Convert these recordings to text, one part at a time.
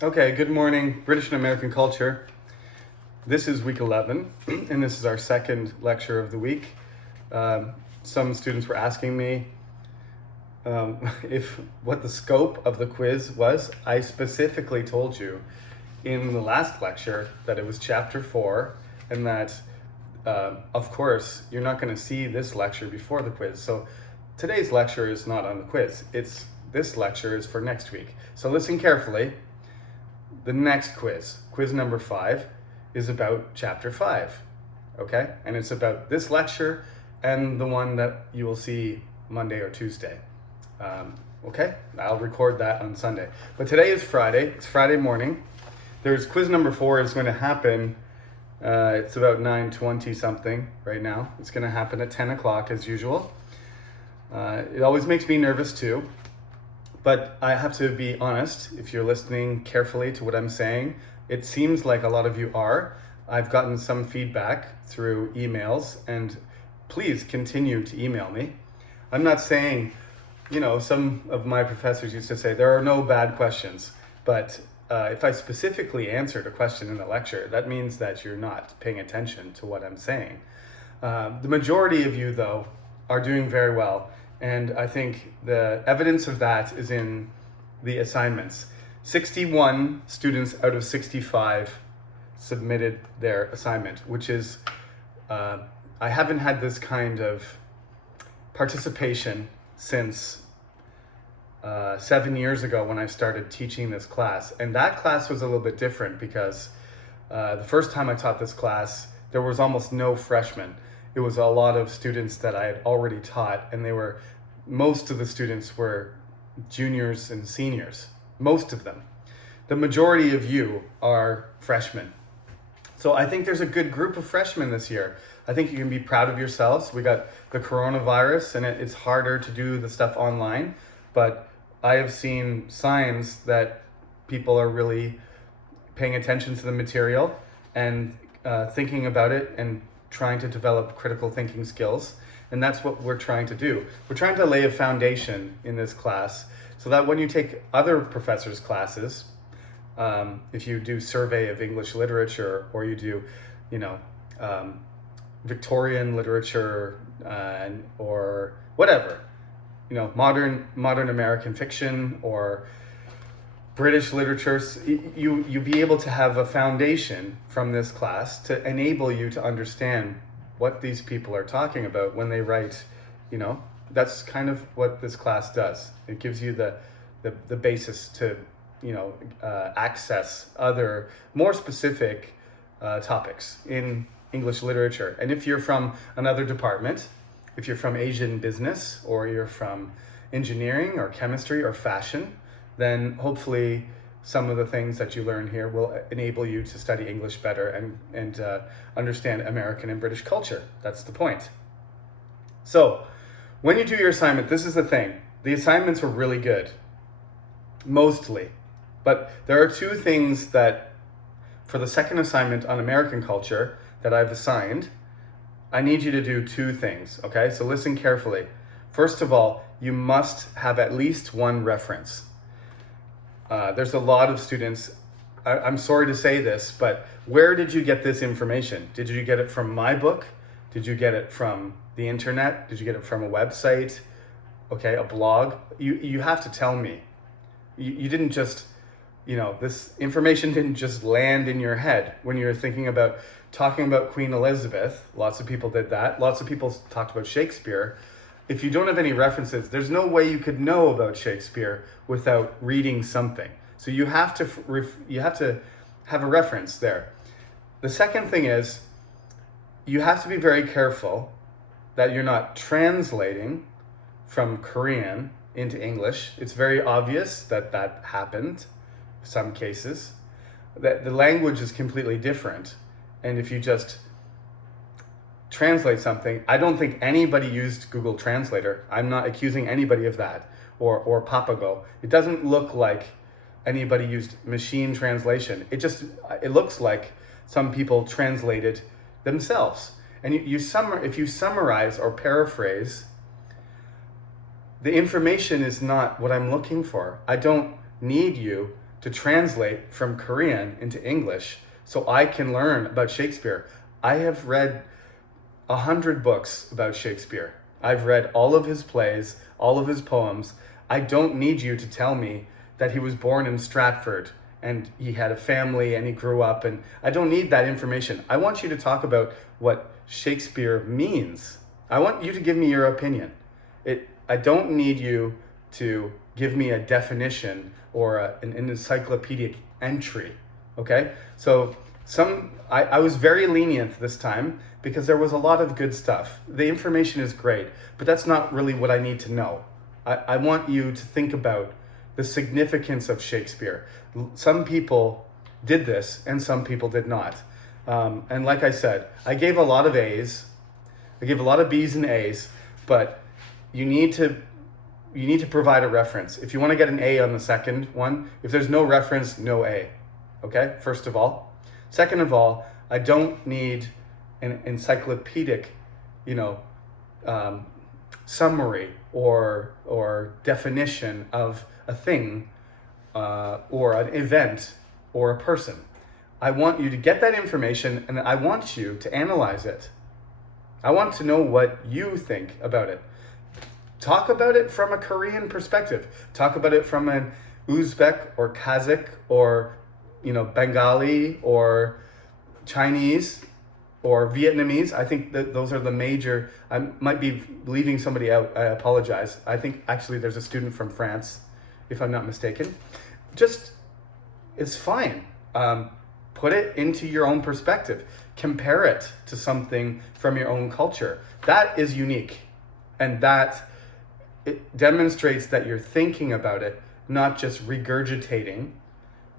Okay, good morning, British and American culture. This is week 11, and this is our second lecture of the week. Some students were asking me if what the scope of the quiz was. I specifically told you in the last lecture that it was chapter 4, and that, of course, you're not going to see this lecture before the quiz. So today's lecture is not on the quiz. This lecture is for next week. So listen carefully. The next quiz number 5, is about chapter 5, okay? And it's about this lecture and the one that you will see Monday or Tuesday, okay? I'll record that on Sunday. But today is Friday. It's Friday morning. There's quiz number 4 is going to happen. It's about 9:20 something right now. It's going to happen at 10 o'clock as usual. It always makes me nervous too. But I have to be honest, if you're listening carefully to what I'm saying, it seems like a lot of you are. I've gotten some feedback through emails, and please continue to email me. I'm not saying, some of my professors used to say there are no bad questions, but if I specifically answered a question in the lecture, that means that you're not paying attention to what I'm saying. The majority of you, though, are doing very well. And I think the evidence of that is in the assignments. 61 students out of 65 submitted their assignment, which is, I haven't had this kind of participation since 7 years ago when I started teaching this class. And that class was a little bit different because the first time I taught this class, there was almost no freshmen. It was a lot of students that I had already taught, and most of the students were juniors and seniors, most of them. The majority of you are freshmen. So I think there's a good group of freshmen this year. I think you can be proud of yourselves. We got the coronavirus, and it's harder to do the stuff online, but I have seen signs that people are really paying attention to the material and thinking about it and trying to develop critical thinking skills. And that's what we're trying to do. We're trying to lay a foundation in this class so that when you take other professors' classes, if you do survey of English literature, or you do, Victorian literature, or whatever, modern American fiction or British literature, you be able to have a foundation from this class to enable you to understand what these people are talking about when they write. That's kind of what this class does. It gives you the basis to access other more specific topics in English literature. And if you're from another department, if you're from Asian business, or you're from engineering or chemistry or fashion, then hopefully some of the things that you learn here will enable you to study English better and understand American and British culture. That's the point. So when you do your assignment, this is the thing. The assignments were really good, mostly. But there are two things that, for the second assignment on American culture that I've assigned, I need you to do two things, okay? So listen carefully. First of all, you must have at least one reference. There's a lot of students, I'm sorry to say this, but where did you get this information? Did you get it from my book? Did you get it from the internet? Did you get it from a website? Okay, a blog? You have to tell me. You didn't just, this information didn't just land in your head when you're thinking about talking about Queen Elizabeth. Lots of people did that. Lots of people talked about Shakespeare. If you don't have any references, there's no way you could know about Shakespeare without reading something. So you have to have a reference there. The second thing is, you have to be very careful that you're not translating from Korean into English. It's very obvious that happened in some cases. That the language is completely different. And if you just translate something, I don't think anybody used Google Translator. I'm not accusing anybody of that, or Papago. It doesn't look like anybody used machine translation. It looks like some people translated themselves. And if you summarize or paraphrase, the information is not what I'm looking for. I don't need you to translate from Korean into English so I can learn about Shakespeare. I have read 100 books about Shakespeare. I've read all of his plays, all of his poems. I don't need you to tell me that he was born in Stratford and he had a family and he grew up, and I don't need that information. I want you to talk about what Shakespeare means. I want you to give me your opinion. I don't need you to give me a definition or an encyclopedic entry, okay? So I was very lenient this time because there was a lot of good stuff. The information is great, but that's not really what I need to know. I want you to think about the significance of Shakespeare. Some people did this and some people did not. And like I said, I gave a lot of A's. I gave a lot of B's and A's, but you need to provide a reference. If you want to get an A on the second one, if there's no reference, no A. Okay, first of all. Second of all, I don't need an encyclopedic, summary or definition of a thing or an event or a person. I want you to get that information and I want you to analyze it. I want to know what you think about it. Talk about it from a Korean perspective. Talk about it from an Uzbek or Kazakh or Bengali or Chinese or Vietnamese. I think that those are the major. I might be leaving somebody out. I apologize. I think actually there's a student from France, if I'm not mistaken. It's fine. Put it into your own perspective. Compare it to something from your own culture. That is unique. And that it demonstrates that you're thinking about it, not just regurgitating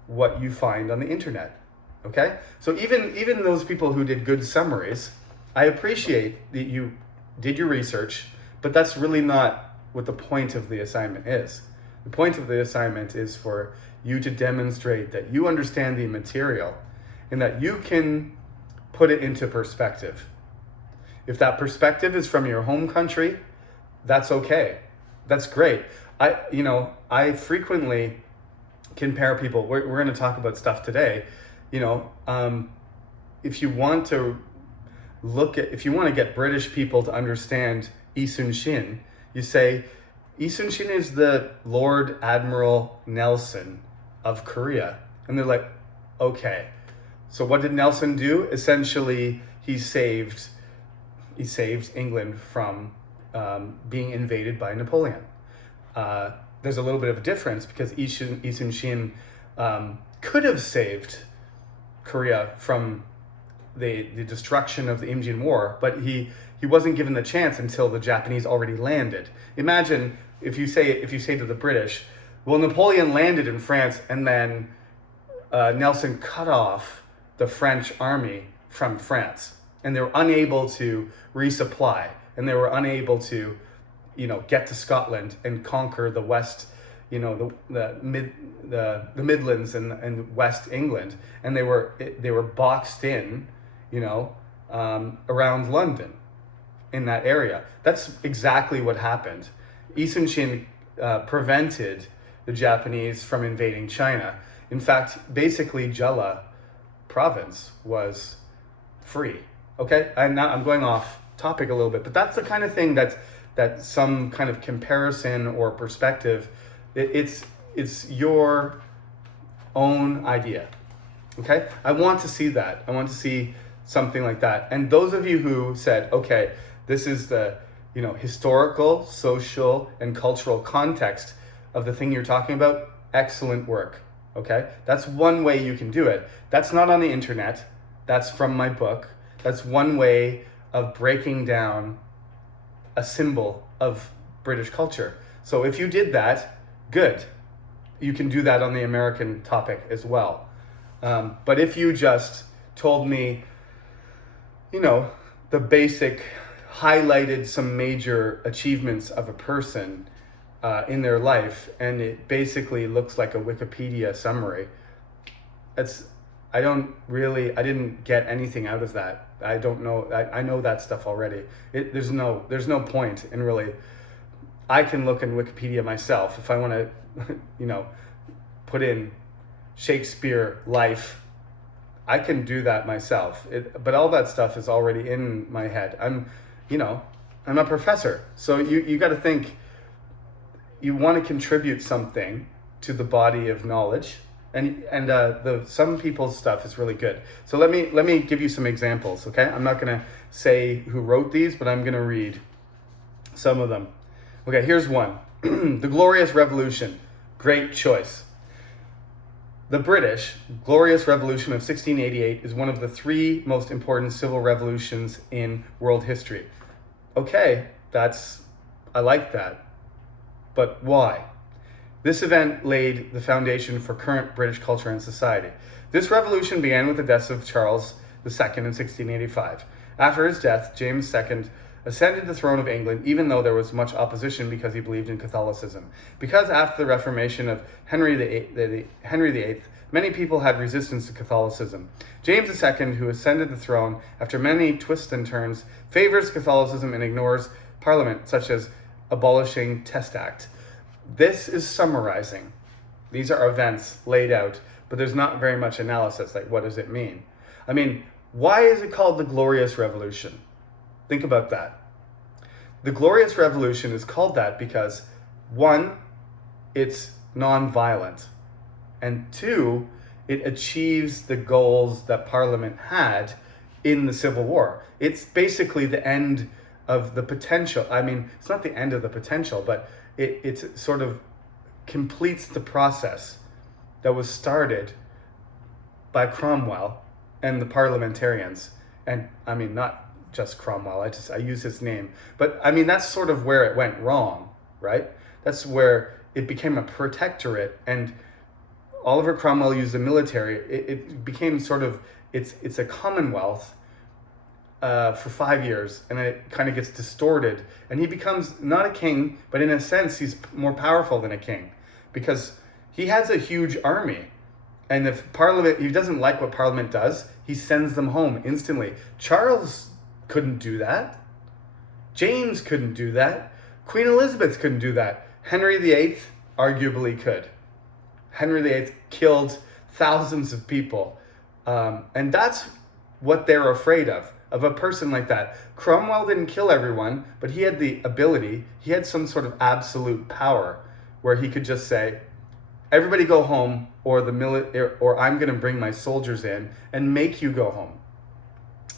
what you find on the internet. Okay? So even those people who did good summaries, I appreciate that you did your research, but that's really not what the point of the assignment is. The point of the assignment is for you to demonstrate that you understand the material and that you can put it into perspective. If that perspective is from your home country, that's okay. That's great. I frequently compare people. We're going to talk about stuff today. If you want to get British people to understand Lee Sun-shin, you say, Lee Sun-shin is the Lord Admiral Nelson of Korea. And they're like, okay. So what did Nelson do? Essentially, he saved England from being invaded by Napoleon. There's a little bit of a difference because Lee Sun-shin could have saved Korea from the destruction of the Imjin War, but he wasn't given the chance until the Japanese already landed. Imagine if you say to the British, well, Napoleon landed in France and then Nelson cut off the French army from France, and they were unable to resupply, and they were unable to, get to Scotland and conquer the West, the Midlands and West England, and they were boxed in, around London, in that area. That's exactly what happened. Lee Sun-shin prevented the Japanese from invading China. In fact, basically Jeolla province was free. Okay, I'm going off topic a little bit, but that's the kind of thing that some kind of comparison or perspective. It's your own idea. Okay, I want to see that. I want to see something like that. And those of you who said, okay, this is the historical, social, and cultural context of the thing you're talking about, excellent work. Okay, that's one way you can do it. That's not on the internet. That's from my book. That's one way of breaking down a symbol of British culture. So if you did that, good. You can do that on the American topic as well. But if you just told me, the basic, highlighted some major achievements of a person in their life, and it basically looks like a Wikipedia summary, I didn't get anything out of that. I don't know. I know that stuff already. There's no point in really. I can look in Wikipedia myself if I want to, put in Shakespeare life, I can do that myself. But all that stuff is already in my head. I'm a professor. So you got to think, you want to contribute something to the body of knowledge. And some people's stuff is really good. So let me give you some examples, okay? I'm not going to say who wrote these, but I'm going to read some of them. Okay, here's one. The Glorious Revolution. Great choice. The British Glorious Revolution of 1688 is one of the 3 most important civil revolutions in world history. Okay, I like that. But why? This event laid the foundation for current British culture and society. This revolution began with the death of Charles II in 1685. After his death, James II ascended the throne of England, even though there was much opposition because he believed in Catholicism. Because after the Reformation of Henry VIII, many people had resistance to Catholicism. James II, who ascended the throne after many twists and turns, favors Catholicism and ignores Parliament, such as abolishing Test Act. This is summarizing. These are events laid out, but there's not very much analysis. Like, what does it mean? I mean, why is it called the Glorious Revolution? Think about that. The Glorious Revolution is called that because, 1, it's non-violent, and 2, it achieves the goals that Parliament had in the Civil War. It's basically the end of the potential. I mean, it's not the end of the potential, but it sort of completes the process that was started by Cromwell and the parliamentarians. And I mean, not just Cromwell, I use his name. But I mean, that's sort of where it went wrong, right? That's where it became a protectorate, and Oliver Cromwell used the military. It became sort of, it's a commonwealth for 5 years, and it kind of gets distorted, and he becomes not a king, but in a sense he's more powerful than a king because he has a huge army, and if Parliament, he doesn't like what Parliament does, he sends them home instantly. Charles couldn't do that. James couldn't do that. Queen Elizabeth couldn't do that. Henry VIII arguably could. Henry VIII killed thousands of people, and that's what they're afraid of a person like that. Cromwell didn't kill everyone, but he had the ability, he had some sort of absolute power where he could just say, everybody go home, or or I'm going to bring my soldiers in and make you go home.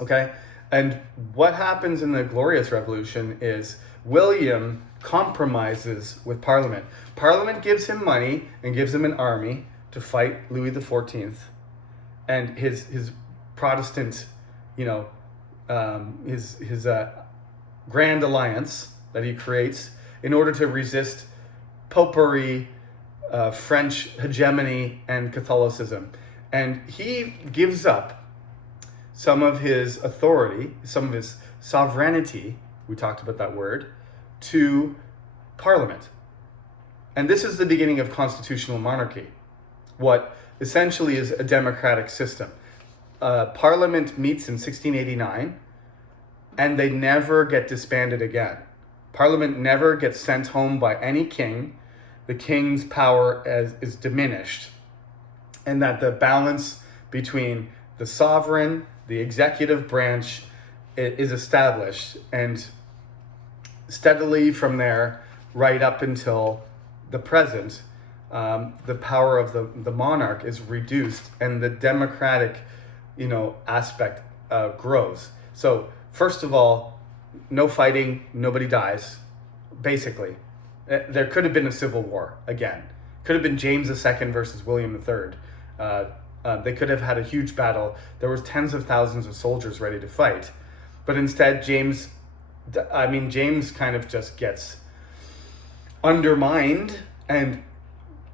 Okay? And what happens in the Glorious Revolution is William compromises with Parliament. Parliament gives him money and gives him an army to fight Louis XIV and his Protestant, his Grand Alliance that he creates in order to resist popery, French hegemony, and Catholicism. And he gives up some of his authority, some of his sovereignty, we talked about that word, to Parliament. And this is the beginning of constitutional monarchy, what essentially is a democratic system. Parliament meets in 1689, and they never get disbanded again. Parliament never gets sent home by any king. The king's power is diminished, and that the balance between the sovereign, the executive branch is established, and steadily from there, right up until the present, the power of the monarch is reduced, and the democratic aspect grows. So first of all, no fighting, nobody dies, basically. There could have been a civil war again. Could have been James II versus William III. They could have had a huge battle. There was tens of thousands of soldiers ready to fight. But instead, James kind of just gets undermined and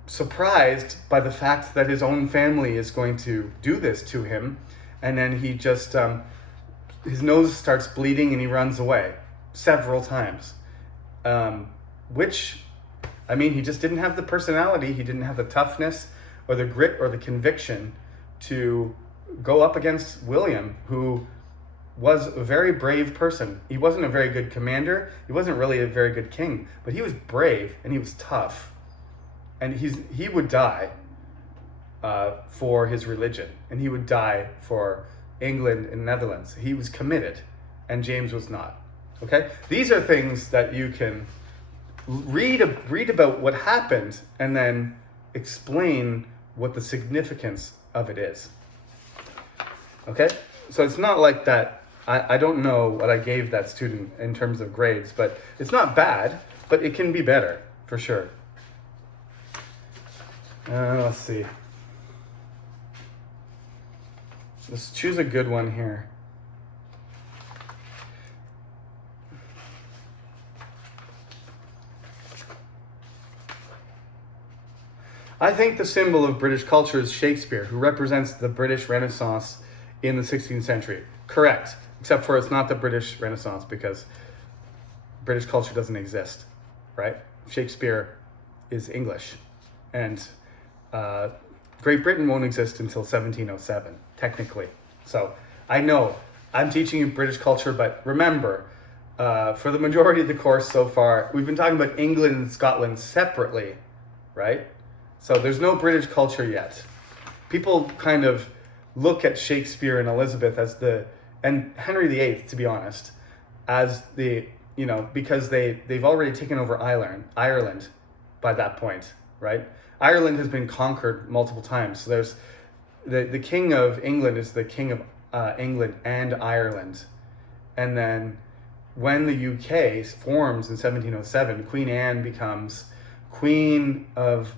surprised by the fact that his own family is going to do this to him. And then he just, his nose starts bleeding and he runs away several times. He just didn't have the personality, he didn't have the toughness or the grit or the conviction to go up against William, who was a very brave person. He wasn't a very good commander, he wasn't really a very good king, but he was brave and he was tough. And he would die. for his religion, and he would die for England and Netherlands. He was committed, and James was not. Okay, these are things that you can read about what happened, and then explain what the significance of it is. Okay, so it's not like that. I don't know what I gave that student in terms of grades, but it's not bad, but it can be better for sure. Let's see. Let's choose a good one here. I think the symbol of British culture is Shakespeare, who represents the British Renaissance in the 16th century. Correct, except for it's not the British Renaissance because British culture doesn't exist, right? Shakespeare is English, and Great Britain won't exist until 1707, technically. So I know I'm teaching you British culture, but remember, for the majority of the course so far, we've been talking about England and Scotland separately, right? So there's no British culture yet. People kind of look at Shakespeare and Elizabeth and Henry VIII, to be honest, as because they've already taken over Ireland by that point, right? Ireland has been conquered multiple times. So there's the King of England is the King of England and Ireland. And then when the UK forms in 1707, Queen Anne becomes Queen of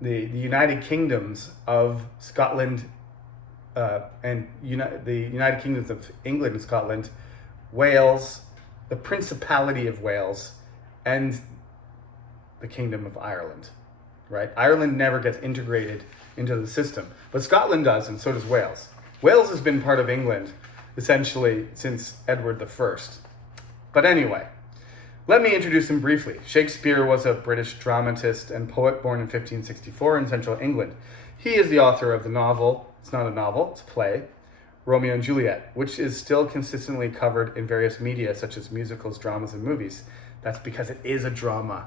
the United Kingdoms of Scotland and the United Kingdoms of England and Scotland, Wales, the Principality of Wales, and the Kingdom of Ireland, right? Ireland never gets integrated into the system, but Scotland does, and so does Wales. Wales has been part of England essentially since Edward I. But anyway, let me introduce him briefly. Shakespeare was a British dramatist and poet born in 1564 in central England. He is the author of the novel, it's not a novel, it's a play, Romeo and Juliet, which is still consistently covered in various media such as musicals, dramas, and movies. That's because it is a drama.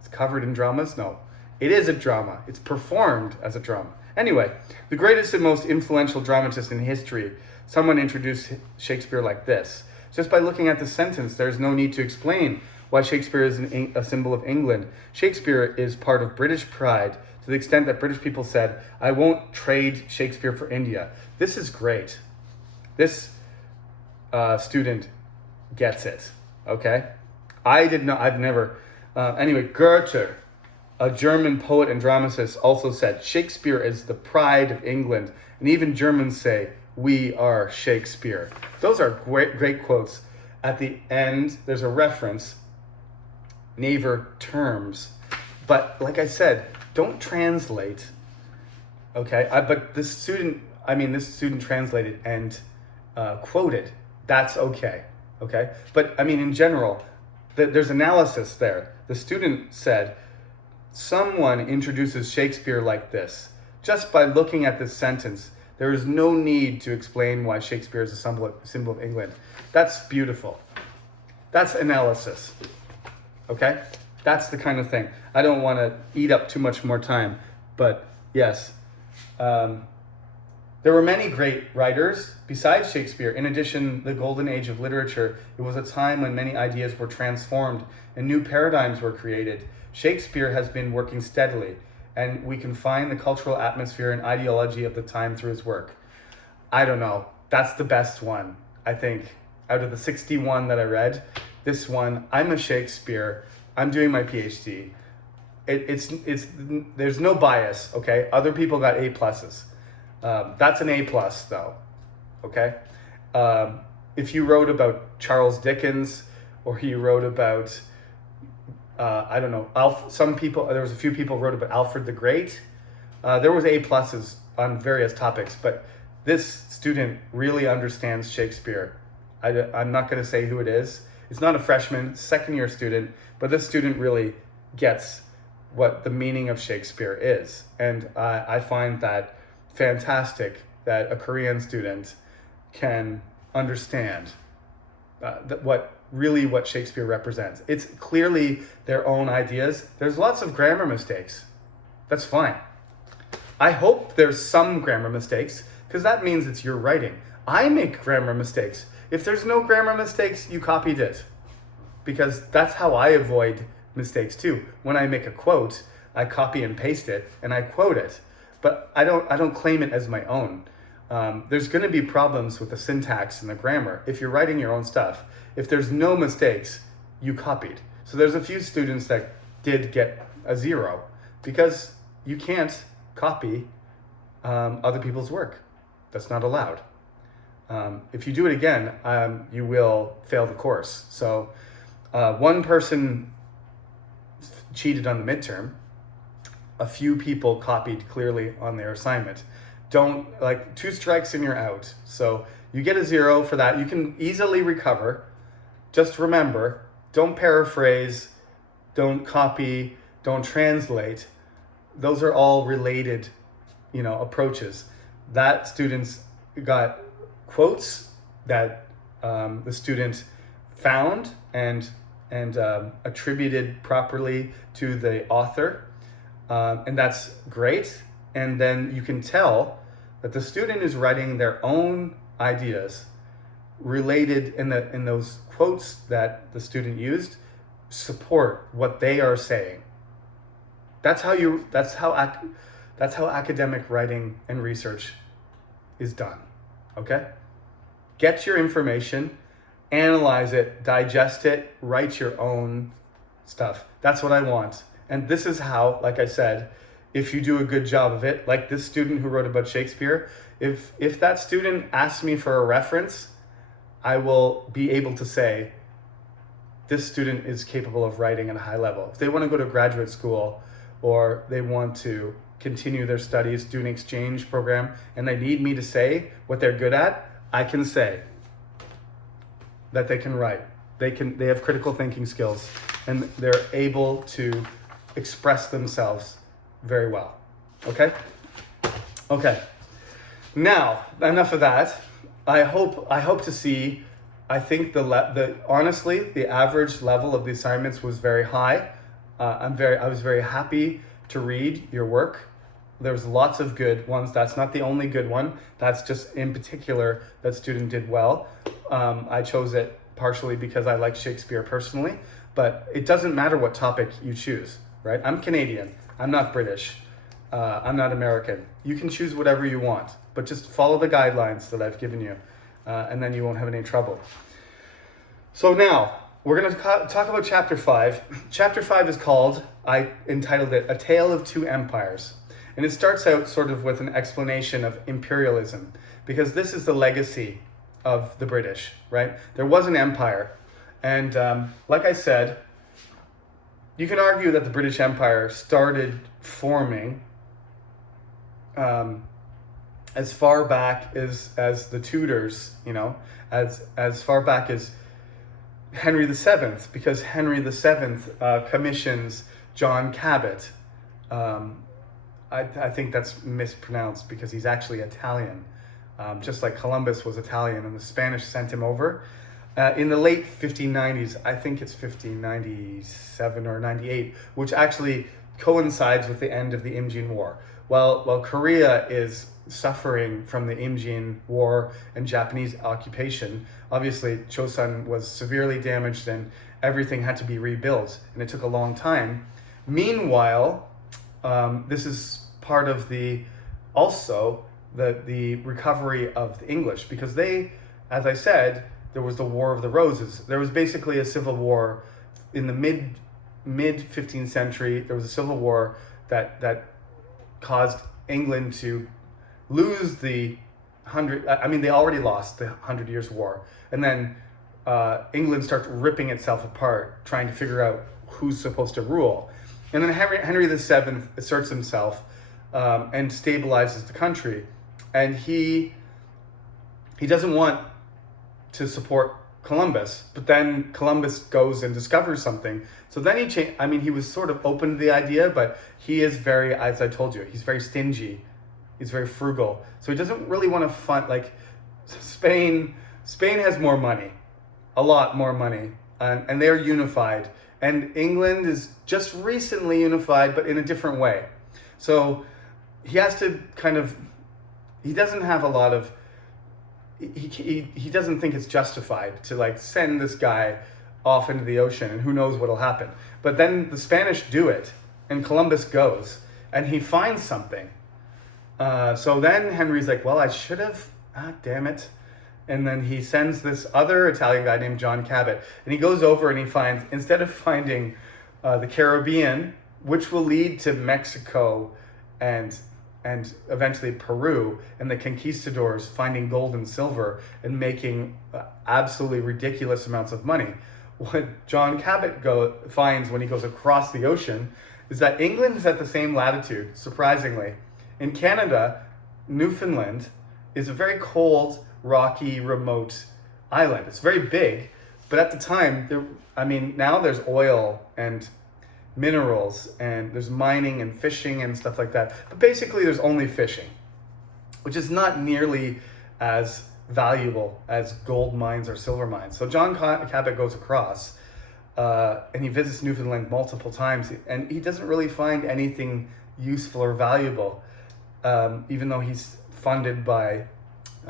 It's covered in dramas? No. It is a drama. It's performed as a drama. Anyway, the greatest and most influential dramatist in history, someone introduced Shakespeare like this. Just by looking at the sentence, there's no need to explain why Shakespeare is a symbol of England. Shakespeare is part of British pride to the extent that British people said, I won't trade Shakespeare for India. This is great. This student gets it, okay? I've never. Anyway, Goethe, a German poet and dramatist, also said, Shakespeare is the pride of England. And even Germans say, we are Shakespeare. Those are great quotes. At the end, there's a reference, neighbor terms. But like I said, don't translate, okay? But this student translated and quoted. That's okay? But I mean, in general, there's analysis there. The student said, someone introduces Shakespeare like this. Just by looking at this sentence, there is no need to explain why Shakespeare is a symbol of England. That's beautiful. That's analysis, okay? That's the kind of thing. I don't want to eat up too much more time, but yes. There were many great writers besides Shakespeare. In addition, the golden age of literature, it was a time when many ideas were transformed and new paradigms were created. Shakespeare has been working steadily, and we can find the cultural atmosphere and ideology of the time through his work. I don't know. That's the best one, I think. Out of the 61 that I read, this one, I'm a Shakespeare. I'm doing my PhD. It's there's no bias, okay? Other people got A pluses. That's an A plus, though, okay? If you wrote about Charles Dickens, or you wrote about I don't know, there was a few people wrote about Alfred the Great. There was A pluses on various topics, but this student really understands Shakespeare. I'm not going to say who it is. It's not a freshman, second year student, but this student really gets what the meaning of Shakespeare is. And I find that fantastic that a Korean student can understand what Shakespeare represents. It's clearly their own ideas. There's lots of grammar mistakes. That's fine. I hope there's some grammar mistakes, because that means it's your writing. I make grammar mistakes. If there's no grammar mistakes, you copied it. Because that's how I avoid mistakes too. When I make a quote, I copy and paste it and I quote it, but I don't claim it as my own. There's going to be problems with the syntax and the grammar if you're writing your own stuff. If there's no mistakes, you copied. So there's a few students that did get a 0 because you can't copy other people's work. That's not allowed. If you do it again, you will fail the course. So one person cheated on the midterm. A few people copied clearly on their assignment. Don't, like, 2 strikes and you're out. So you get a 0 for that. You can easily recover. Just remember, don't paraphrase, don't copy, don't translate. Those are all related, approaches. That students got quotes that the student found and attributed properly to the author, and that's great. And then you can tell that the student is writing their own ideas related in those quotes that the student used support what they are saying. That's how academic writing and research is done. Okay? Get your information, analyze it, digest it, write your own stuff. That's what I want. And this is how, like I said, if you do a good job of it, like this student who wrote about Shakespeare, if that student asks me for a reference, I will be able to say, this student is capable of writing at a high level. If they want to go to graduate school or they want to continue their studies, do an exchange program, and they need me to say what they're good at, I can say that they can write. They have critical thinking skills and they're able to express themselves very well. Okay? Okay. Now, enough of that. I hope to see, I think honestly, the average level of the assignments was very high. I was very happy to read your work. There's lots of good ones. That's not the only good one. That's just in particular that student did well. I chose it partially because I like Shakespeare personally, but it doesn't matter what topic you choose, right? I'm Canadian. I'm not British. I'm not American. You can choose whatever you want, but just follow the guidelines that I've given you, and then you won't have any trouble. So now, we're going to talk about Chapter 5. Chapter 5 is called, I entitled it, A Tale of Two Empires. And it starts out sort of with an explanation of imperialism, because this is the legacy of the British, right? There was an empire. And like I said, you can argue that the British Empire started forming as far back as the Tudors, as far back as Henry VII, because Henry VII commissions John Cabot. I think that's mispronounced because he's actually Italian, just like Columbus was Italian and the Spanish sent him over. In the late 1590s, I think it's 1597 or 98, which actually coincides with the end of the Imjin War. While Korea is suffering from the Imjin War and Japanese occupation, obviously Chosun was severely damaged and everything had to be rebuilt, and it took a long time. Meanwhile, this is part of the recovery of the English, because they, as I said, there was the War of the Roses. There was basically a civil war in the mid 15th century. There was a civil war that caused England to lose they already lost the 100 Years' War. And then England starts ripping itself apart, trying to figure out who's supposed to rule. And then Henry VII asserts himself and stabilizes the country. And he doesn't want to support Columbus, but then Columbus goes and discovers something. So then he was sort of open to the idea, but he is very, as I told you, he's very stingy. He's very frugal. So he doesn't really want to fund, like Spain has more money, a lot more money, and they're unified. And England is just recently unified, but in a different way. So he has to kind of, he doesn't have a lot of, he doesn't think it's justified to like send this guy off into the ocean and who knows what'll happen. But then the Spanish do it and Columbus goes and he finds something. So then Henry's like, well, I should have, damn it. And then he sends this other Italian guy named John Cabot, and he goes over and he finds, instead of finding the Caribbean, which will lead to Mexico and eventually Peru, and the conquistadors finding gold and silver and making absolutely ridiculous amounts of money. What John Cabot finds when he goes across the ocean is that England is at the same latitude, surprisingly. In Canada, Newfoundland is a very cold, rocky, remote island. It's very big, but at the time, now there's oil and minerals and there's mining and fishing and stuff like that. But basically there's only fishing, which is not nearly as valuable as gold mines or silver mines. So John Cabot goes across and he visits Newfoundland multiple times, and he doesn't really find anything useful or valuable, even though he's funded by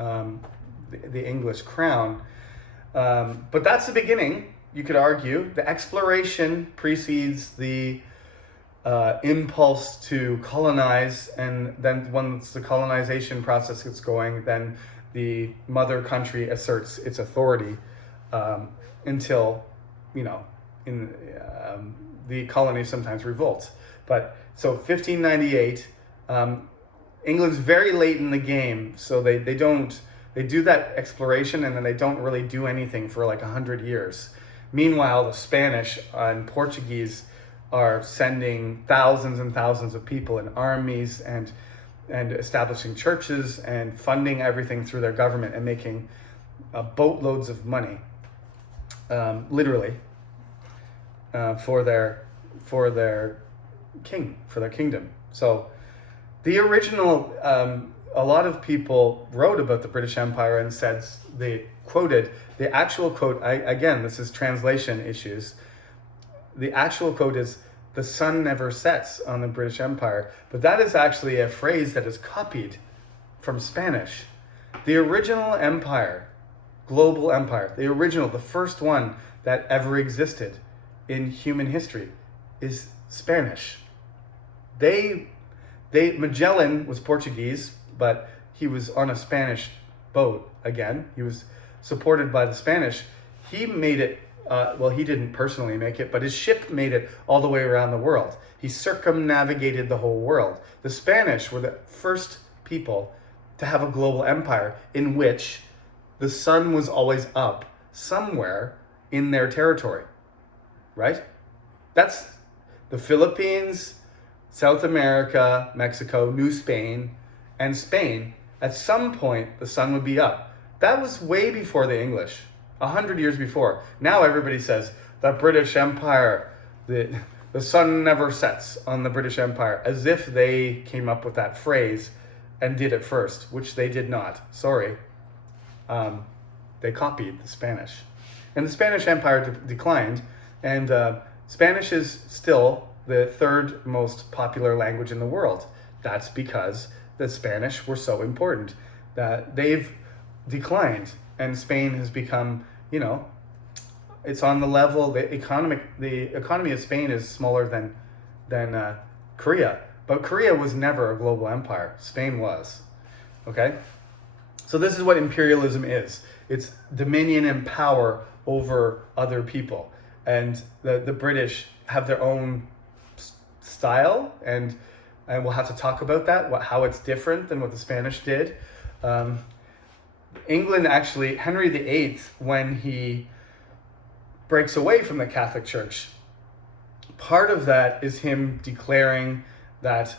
the English crown. But that's the beginning, you could argue. The exploration precedes the impulse to colonize, and then once the colonization process gets going, then the mother country asserts its authority until, the colonies sometimes revolt. But so 1598, England's very late in the game, so they do that exploration and then they don't really do anything for like 100 years. Meanwhile, the Spanish and Portuguese are sending thousands and thousands of people in armies and establishing churches and funding everything through their government and making boatloads of money, literally, for their kingdom. So the original, a lot of people wrote about the British Empire and said, they quoted the actual quote. Again, this is translation issues. The actual quote is, "The sun never sets on the British Empire," but that is actually a phrase that is copied from Spanish. The original empire, global empire, the first one that ever existed in human history, is Spanish. Magellan was Portuguese, but he was on a Spanish boat again. He was supported by the Spanish. He made it, he didn't personally make it, but his ship made it all the way around the world. He circumnavigated the whole world. The Spanish were the first people to have a global empire in which the sun was always up somewhere in their territory, right? That's the Philippines, South America, Mexico, New Spain, and Spain. At some point, the sun would be up. That was way before the English, 100 years before. Now everybody says the British Empire, the sun never sets on the British Empire, as if they came up with that phrase and did it first, which they did not. Sorry. They copied the Spanish. And the Spanish Empire declined, and Spanish is still the third most popular language in the world. That's because the Spanish were so important that they've declined, and Spain has become, it's on the level. The economy of Spain is smaller than Korea, but Korea was never a global empire. Spain was. Okay, so this is what imperialism is. It's dominion and power over other people, and the British have their own style, and we'll have to talk about that, how it's different than what the Spanish did. England, actually, Henry VIII, when he breaks away from the Catholic Church, part of that is him declaring that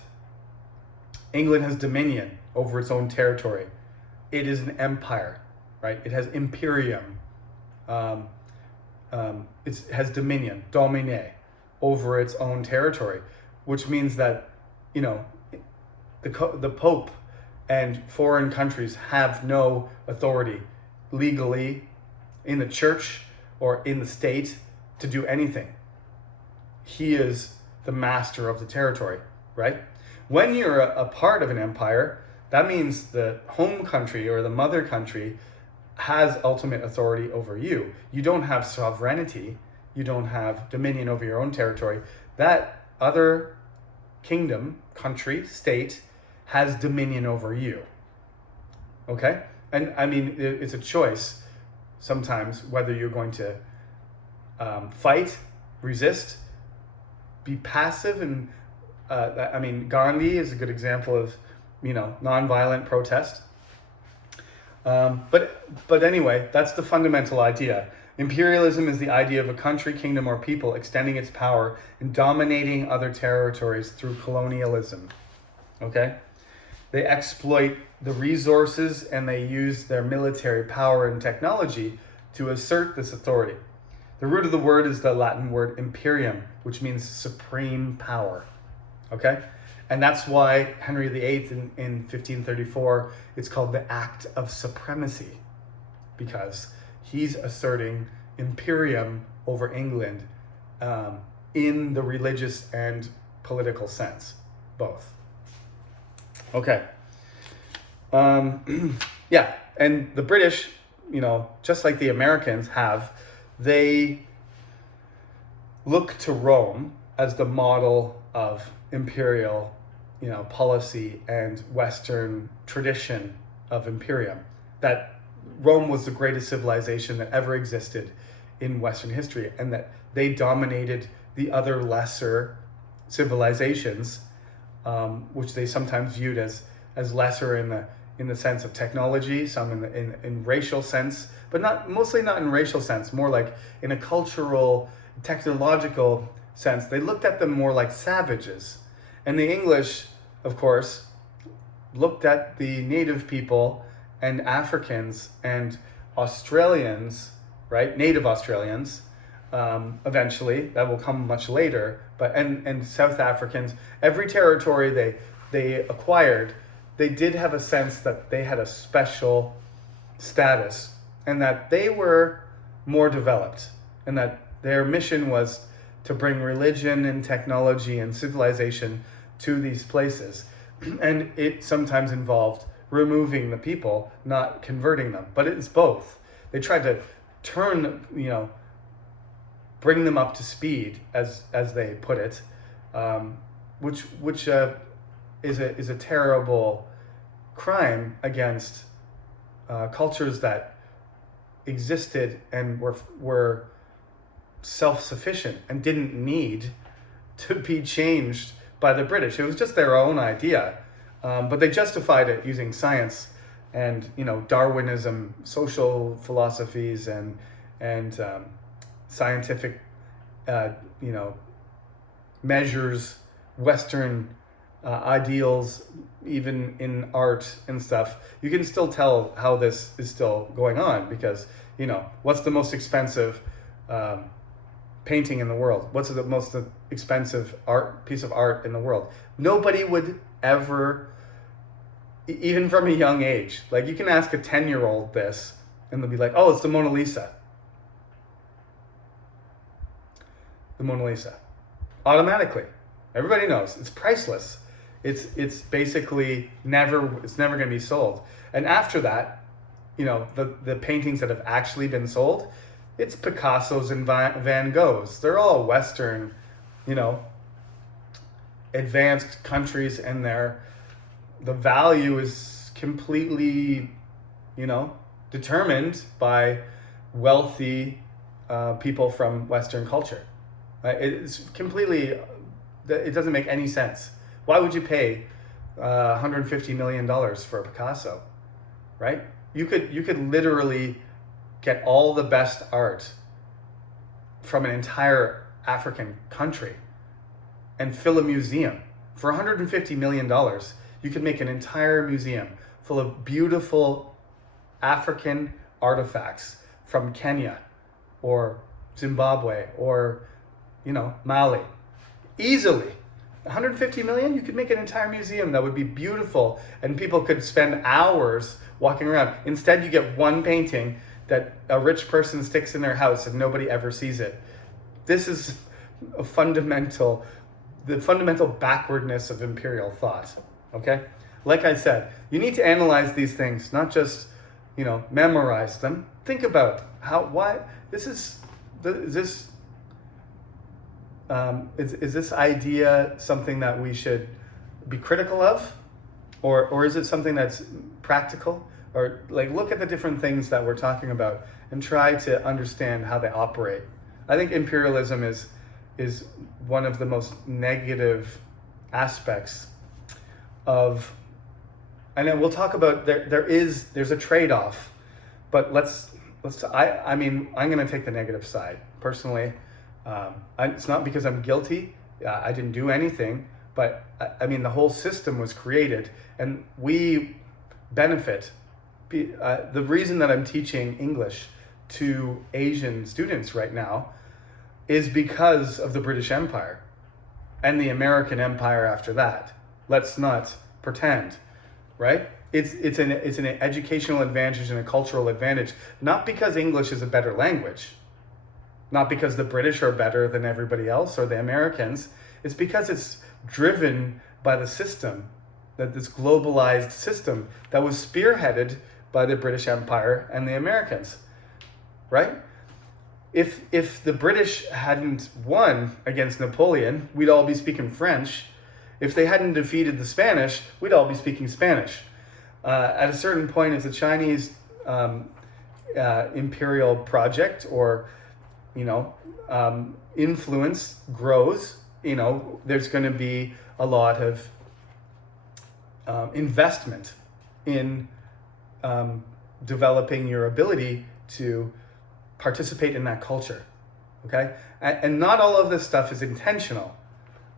England has dominion over its own territory. It is an empire, right? It has imperium. It has dominion, domine, over its own territory, which means that, the Pope and foreign countries have no authority legally in the church or in the state to do anything. He is the master of the territory, right? When you're a part of an empire, that means the home country or the mother country has ultimate authority over you. You don't have sovereignty. You don't have dominion over your own territory. That other kingdom, country, state has dominion over you. Okay? And I mean, it's a choice sometimes whether you're going to fight, resist, be passive. And I mean, Gandhi is a good example of, nonviolent protest. But anyway, that's the fundamental idea. Imperialism is the idea of a country, kingdom, or people extending its power and dominating other territories through colonialism. Okay? They exploit the resources and they use their military power and technology to assert this authority. The root of the word is the Latin word imperium, which means supreme power. Okay? And that's why Henry VIII in 1534, it's called the Act of Supremacy, because he's asserting imperium over England in the religious and political sense, both. Okay. Yeah, and the British, just like the Americans they look to Rome as the model of imperial, policy and Western tradition of imperium. That Rome was the greatest civilization that ever existed in Western history, and that they dominated the other lesser civilizations, which they sometimes viewed as lesser in the sense of technology, some in racial sense, but mostly not in racial sense, more like in a cultural, technological sense. They looked at them more like savages. And the English, of course, looked at the native people and Africans and Australians, right? Native Australians, eventually, that will come much later, and South Africans. Every territory they acquired, they did have a sense that they had a special status and that they were more developed and that their mission was to bring religion and technology and civilization to these places. And it sometimes involved removing the people, not converting them. But it's both. They tried to turn, bring them up to speed, as they put it, which is a terrible crime against cultures that existed and were self-sufficient and didn't need to be changed by the British. It was just their own idea, but they justified it using science and Darwinism, social philosophies, and scientific measures, Western ideals, even in art and stuff. You can still tell how this is still going on because what's the most expensive painting in the world? What's the most expensive piece of art in the world? Nobody would ever, even from a young age, like you can ask a 10-year-old this and they'll be like, oh, it's the Mona Lisa. The Mona Lisa. Automatically. Everybody knows. It's priceless. It's basically never going to be sold. And after that, the paintings that have actually been sold, it's Picasso's and Van Gogh's. They're all Western, advanced countries, and the value is completely, determined by wealthy people from Western culture. It's completely, it doesn't make any sense. Why would you pay $150 million for a Picasso, right? You could literally get all the best art from an entire African country and fill a museum. For $150 million, you could make an entire museum full of beautiful African artifacts from Kenya or Zimbabwe or, Mali. Easily. 150 million, you could make an entire museum that would be beautiful and people could spend hours walking around. Instead, you get one painting that a rich person sticks in their house and nobody ever sees it. This is a fundamental the fundamental backwardness of imperial thought. Okay, like I said, you need to analyze these things, not just memorize them. Think about why is this idea something that we should be critical of, or is it something that's practical? Or like look at the different things that we're talking about and try to understand how they operate. I think imperialism is one of the most negative aspects of, and then we'll talk about there's a trade-off, but I'm going to take the negative side personally. It's not because I'm guilty. I didn't do anything, but the whole system was created and we benefit. The reason that I'm teaching English to Asian students right now is because of the British Empire and the American Empire after that. Let's not pretend, right? It's an educational advantage and a cultural advantage, not because English is a better language, not because the British are better than everybody else or the Americans. It's because it's driven by the system, this globalized system that was spearheaded by the British Empire and the Americans, right? If the British hadn't won against Napoleon, we'd all be speaking French. If they hadn't defeated the Spanish, we'd all be speaking Spanish. At a certain point, as the Chinese imperial project or influence grows, there's going to be a lot of investment in developing your ability to participate in that culture, okay? And not all of this stuff is intentional,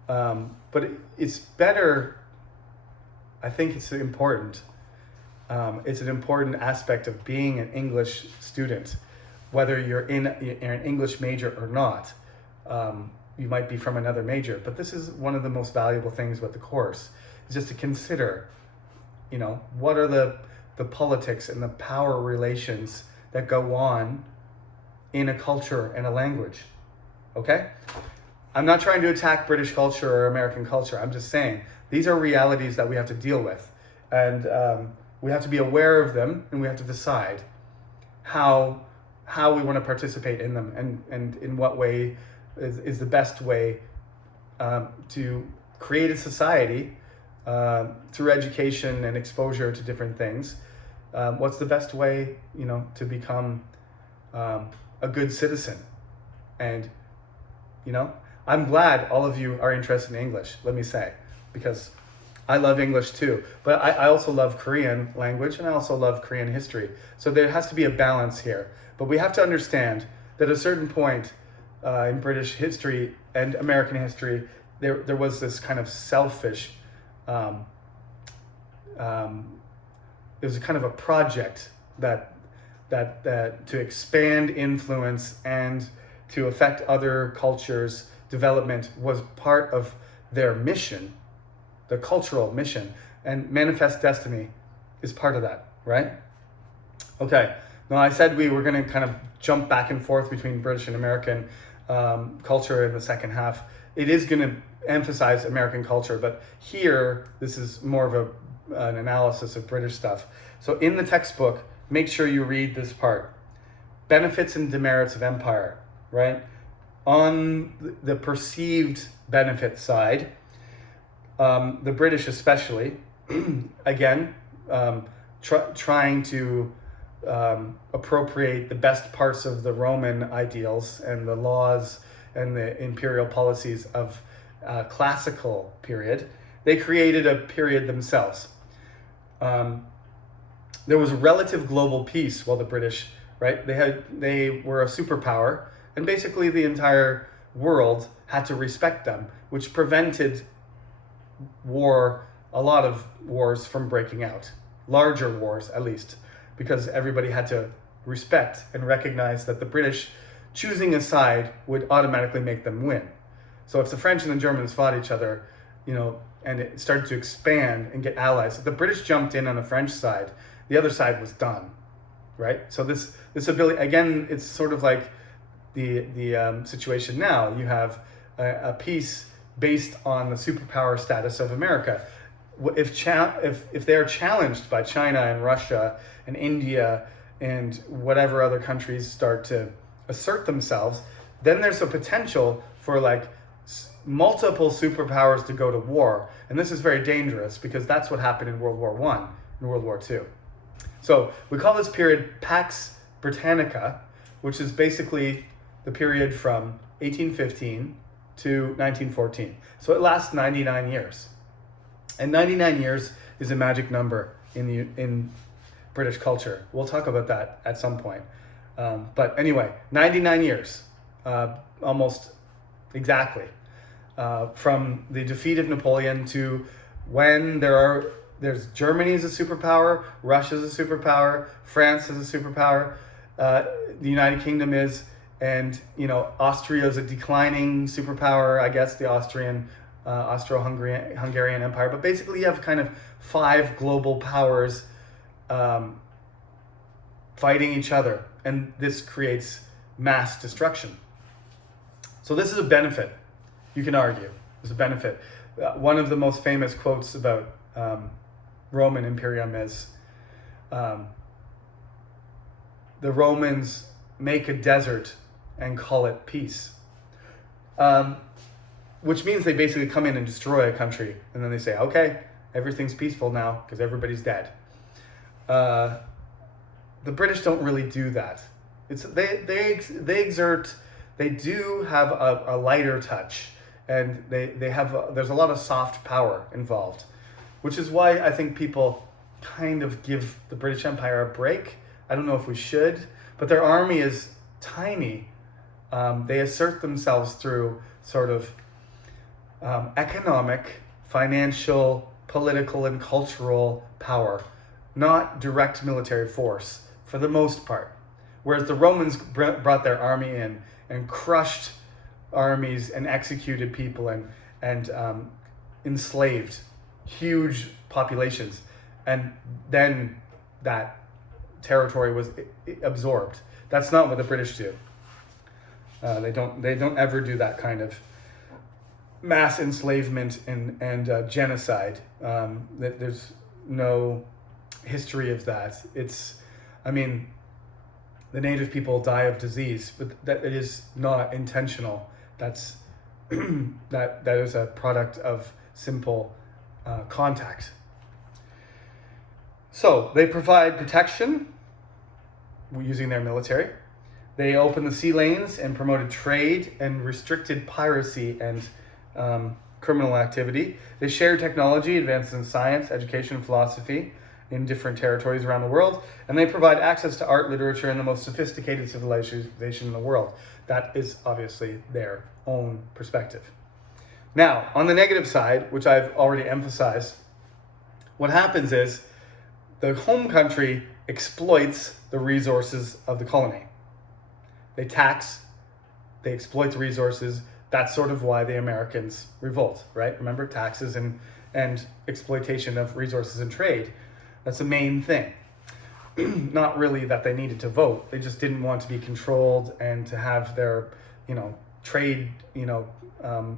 but it's better. I think it's important. It's an important aspect of being an English student, whether you're in an English major or not. You might be from another major, but this is one of the most valuable things about the course, is just to consider, what are the politics and the power relations that go on in a culture and a language, okay? I'm not trying to attack British culture or American culture. I'm just saying these are realities that we have to deal with, and we have to be aware of them, and we have to decide how we want to participate in them, and in what way is the best way to create a society through education and exposure to different things. What's the best way, to become a good citizen? And, I'm glad all of you are interested in English, let me say, because I love English too, but I also love Korean language and I also love Korean history. So there has to be a balance here. But we have to understand that at a certain point in British history and American history, there was this kind of selfish, it was kind of a project that to expand influence and to affect other cultures' development was part of their mission, the cultural mission, and Manifest Destiny is part of that, right? Okay, now I said we were going to kind of jump back and forth between British and American culture in the second half. It is going to emphasize American culture, but here this is more of an analysis of British stuff. So in the textbook, make sure you read this part. Benefits and demerits of empire, right? On the perceived benefit side, the British especially, again, trying to appropriate the best parts of the Roman ideals and the laws and the imperial policies of classical period. They created a period themselves. There was relative global peace while the British, right? They were a superpower, and basically the entire world had to respect them, which prevented a lot of wars from breaking out, larger wars at least, because everybody had to respect and recognize that the British choosing a side would automatically make them win. So if the French and the Germans fought each other, and it started to expand and get allies, if the British jumped in on the French side, the other side was done, right? So this ability, again, it's sort of like the situation now. You have a peace based on the superpower status of America. If they are challenged by China and Russia and India and whatever other countries start to assert themselves, then there's a potential for like multiple superpowers to go to war. And this is very dangerous because that's what happened in World War I and World War II. So we call this period Pax Britannica, which is basically the period from 1815 to 1914. So it lasts 99 years. And 99 years is a magic number in British culture. We'll talk about that at some point. But anyway, 99 years, almost exactly, from the defeat of Napoleon to when there's Germany is a superpower, Russia is a superpower, France is a superpower, the United Kingdom is, and Austria is a declining superpower, I guess, the Austro-Hungarian Empire. But basically you have kind of 5 global powers fighting each other, and this creates mass destruction. So this is a benefit, you can argue. It's a benefit. One of the most famous quotes about Roman imperium is, the Romans make a desert and call it peace. Which means they basically come in and destroy a country, and then they say, okay, everything's peaceful now because everybody's dead. The British don't really do that. They do have a lighter touch, and there's a lot of soft power involved, which is why I think people kind of give the British Empire a break. I don't know if we should, but their army is tiny. They assert themselves through sort of economic, financial, political, and cultural power, not direct military force for the most part. Whereas the Romans brought their army in and crushed armies and executed people and enslaved huge populations, and then that territory was absorbed. That's not what the British do. They don't ever do that kind of mass enslavement and genocide. There's no history of that. The native people die of disease, but that it is not intentional. That is a product of simple contact. So they provide protection using their military. They opened the sea lanes and promoted trade and restricted piracy and criminal activity. They shared technology, advances in science, education, and philosophy in different territories around the world. And they provide access to art, literature, and the most sophisticated civilization in the world. That is obviously their own perspective. Now, on the negative side, which I've already emphasized, what happens is the home country exploits the resources of the colony. They tax, they exploit the resources. That's sort of why the Americans revolt, right? Remember, taxes and exploitation of resources and trade. That's the main thing. Not really that they needed to vote. They just didn't want to be controlled and to have their, trade,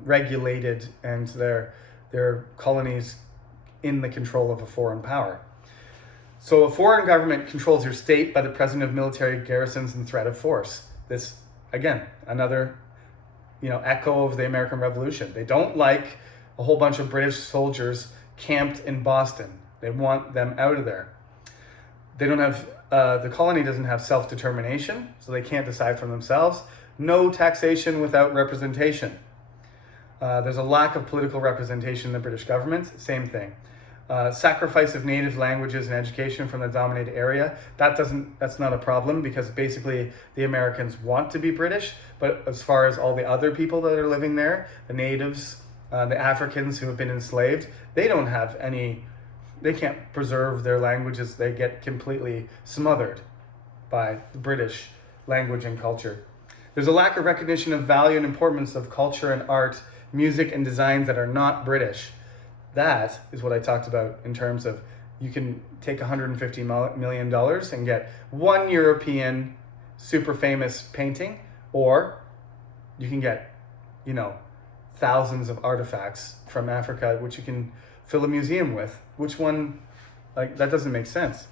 regulated and their colonies in the control of a foreign power. So a foreign government controls your state by the presence of military garrisons and threat of force. This, again, another, echo of the American Revolution. They don't like a whole bunch of British soldiers camped in Boston. They want them out of there. They don't have, the colony doesn't have self-determination, so they can't decide for themselves. No taxation without representation. There's a lack of political representation in the British government, same thing. Sacrifice of native languages and education from the dominated area, that's not a problem because basically the Americans want to be British, but as far as all the other people that are living there, the natives, the Africans who have been enslaved, they can't preserve their languages. They get completely smothered by the British language and culture. There's a lack of recognition of value and importance of culture and art, music and designs that are not British. That is what I talked about in terms of you can take $150 million and get one European super famous painting, or you can get, thousands of artifacts from Africa, which you can fill a museum with. Which one, like, that doesn't make sense.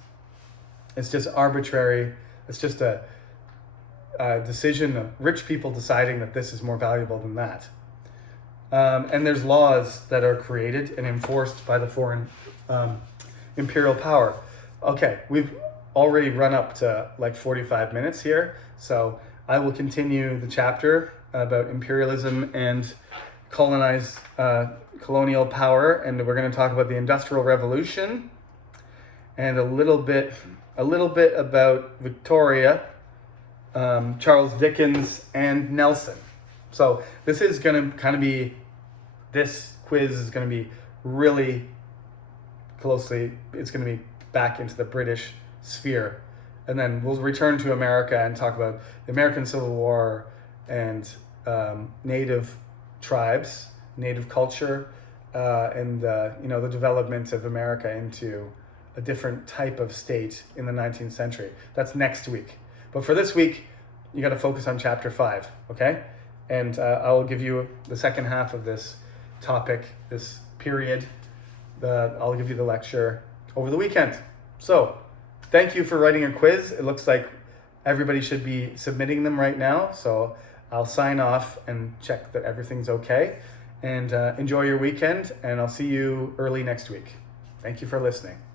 It's just arbitrary. It's just a decision of rich people deciding that this is more valuable than that. And there's laws that are created and enforced by the foreign imperial power. Okay, we've already run up to like 45 minutes here, so I will continue the chapter about imperialism and colonial power, and we're going to talk about the Industrial Revolution and a little bit about Victoria, Charles Dickens, and Nelson. So this is going to kind of be, this quiz is going to be really closely, it's going to be back into the British sphere. And then we'll return to America and talk about the American Civil War and native tribes, native culture, and the development of America into a different type of state in the 19th century. That's next week. But for this week, you got to focus on chapter 5, okay? And I will give you the second half of this topic, this period. I'll give you the lecture over the weekend. So, thank you for writing a quiz. It looks like everybody should be submitting them right now. So I'll sign off and check that everything's okay. And enjoy your weekend, and I'll see you early next week. Thank you for listening.